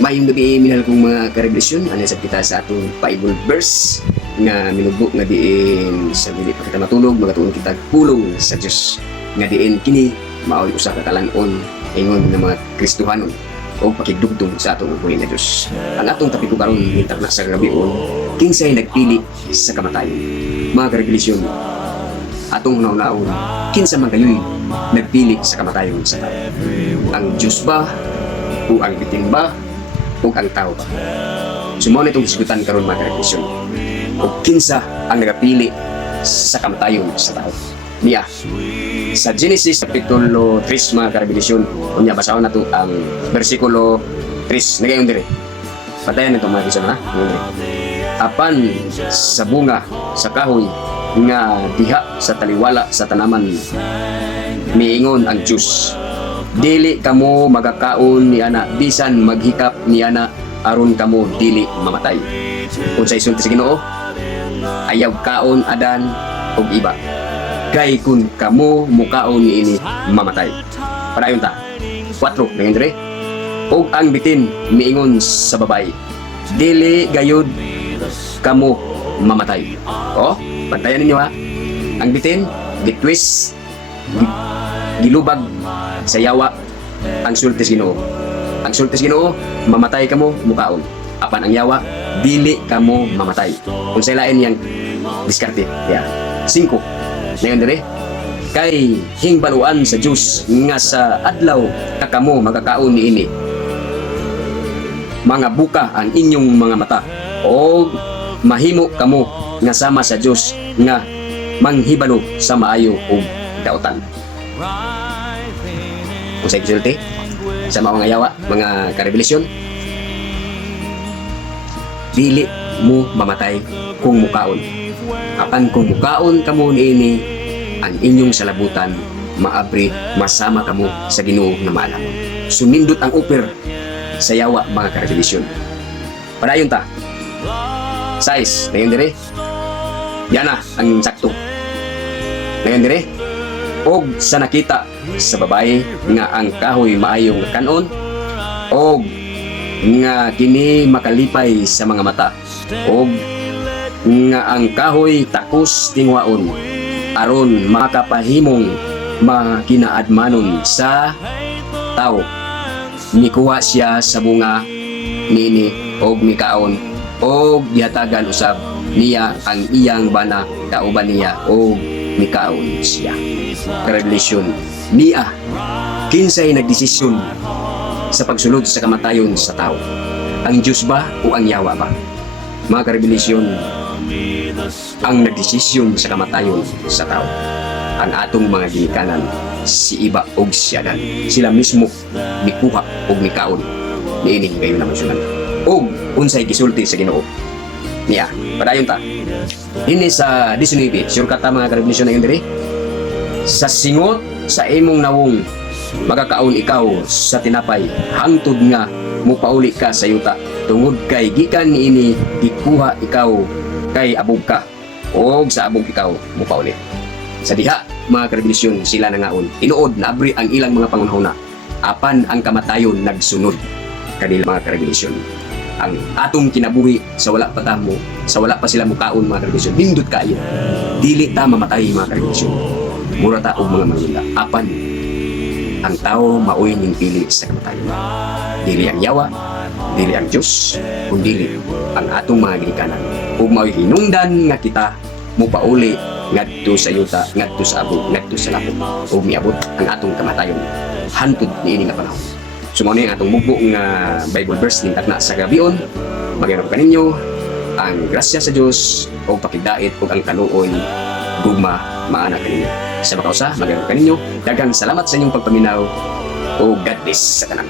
Mayong gabi minahal kong mga karelasyon, ano sa kita sa atong Bible verse nga minugbo nga diin sa dili pa kita matulog magatuon kita pulong sa Dios nga diin kini maoy usa ka kalanon ingon ng mga Kristohanon o pakigdugtong sa atong buhay nga Dios. Ang atong tapiko karon hintak na sa gabion kinsay nagpili sa kamatayon. Mga karelasyon, atong naunahon kinsa man kayo'y nagpili sa kamatayon sa tao. Ang Dios ba o ang bitin ba o ang tao ba? Sumao na itong hisgutan karon mga karelasyon. O kinsa ang nagapili sa kamatayon sa tao. Niya, sa Genesis Kapitulo 3 mga karelasyon, unya basahon na ito ang versikulo 3. Nagayon dire. Patayan nito mga karelasyon ha. Apan sa bunga sa kahoy nga diha sa taliwala sa tanaman miingon ang Diyos, dili kamo magakaon ni ana bisan maghikap ni ana aron kamo dili mamatay. Unsay isulti sa Ginoo? Ayaw kaon adan og iba. Kay kun kamo mukaon niini mamatay. Padayon ta. 4 ngayon dire. Og ang bitin miingon sa babay, dili gayud kamo mamatay. Oh, bantayan ninyo ha. Ang bitin gitwist gilubag sa yawa ang sulti sa Ginoo. Ang sulti sa Ginoo, mamatay kamo mukaon. Apan ang yawa, dili kamo mamatay. Unsay lain yang diskarte. Yeah. 5. Ngayon dire, kay hingbaluan sa Dios nga sa adlaw kakamo magakaon niini. Mga buka ang inyong mga mata o mahimo kamo nga sama sa Dios nga manghibalo sa maayo ug daotan. Kung sa isulti sa mga yawa, mga karebelasyon, dili mo mamatay kung mukaon. Apan kung mukaon kamo niini, ang inyong salabutan maabri masama kamo sa Ginoo nga maalamon. Sumindot ang upir sa yawa mga karebelasyon. Padayon ta. 6, ngayon dire. Yan na ang sakto. Ngayon dire. Og sa nakita sa babae nga ang kahoy maayong kanon, og nga kini makalipay sa mga mata, og nga ang kahoy takos tingwaon aron makapahimong makinaadmanon sa tao. Mikuha siya sa bunga nini og mikaon og gihatagan usab niya ang iyang bana kauban niya og mikaon siya. Karelasyon niya kinsay nagdesisyon sa pagsulod sa kamatayon sa tao. Ang Diyos ba o ang yawa ba? Mga karelasyon, ang nagdesisyon sa kamatayon sa tao, ang atong mga ginikanan, si iba og siyadan. Sila mismo mikuha og mikaon niini kayo na masunan. Og unsay gisulti sa Ginoo niya. Padayon ta. Dinhi sa 19, sure ka ta mga karelasyon na yun diri. Sa singot sa imong nawong magakaon ikaw sa tinapay hangtod nga mupauli ka sa yuta tungod kay gikan niini ikuha ikaw kay abog ka og sa abog ikaw mupauli. Sa diha mga karelasyon sila nangaon tinuod na abri ang ilang mga pangunahuna apan ang kamatayon nagsunod kanila mga karelasyon. Ang atong kinabuhi sa wala pa tamo, sa wala pa sila mukaon mga karelasyon, hindot kayo dili ta mamatay mga karelasyon. Mura ta og mga manginda apan ang tao maoy ning pili sa kamatayon. Dili ang yawa, dili ang Dios, kundi ang atong mga ginikanan. Ug maoy hinungdan nga kita mupauli ngadto sa yuta, ngadto sa abog, ngadto sa lapok. Ug miabot ang atong kamatayon hantod niini nga panahon. Sumao ni ang atong mugbo nga Bible verse ning takna sa gabion. Magayron kaninyo ang grasya sa Dios o pakigdait ug ang kaluoy gugma maana kaninyo. Sa makausa, magayron kaninyo daghang salamat sa inyong pagpaminaw o God bless sa tanan.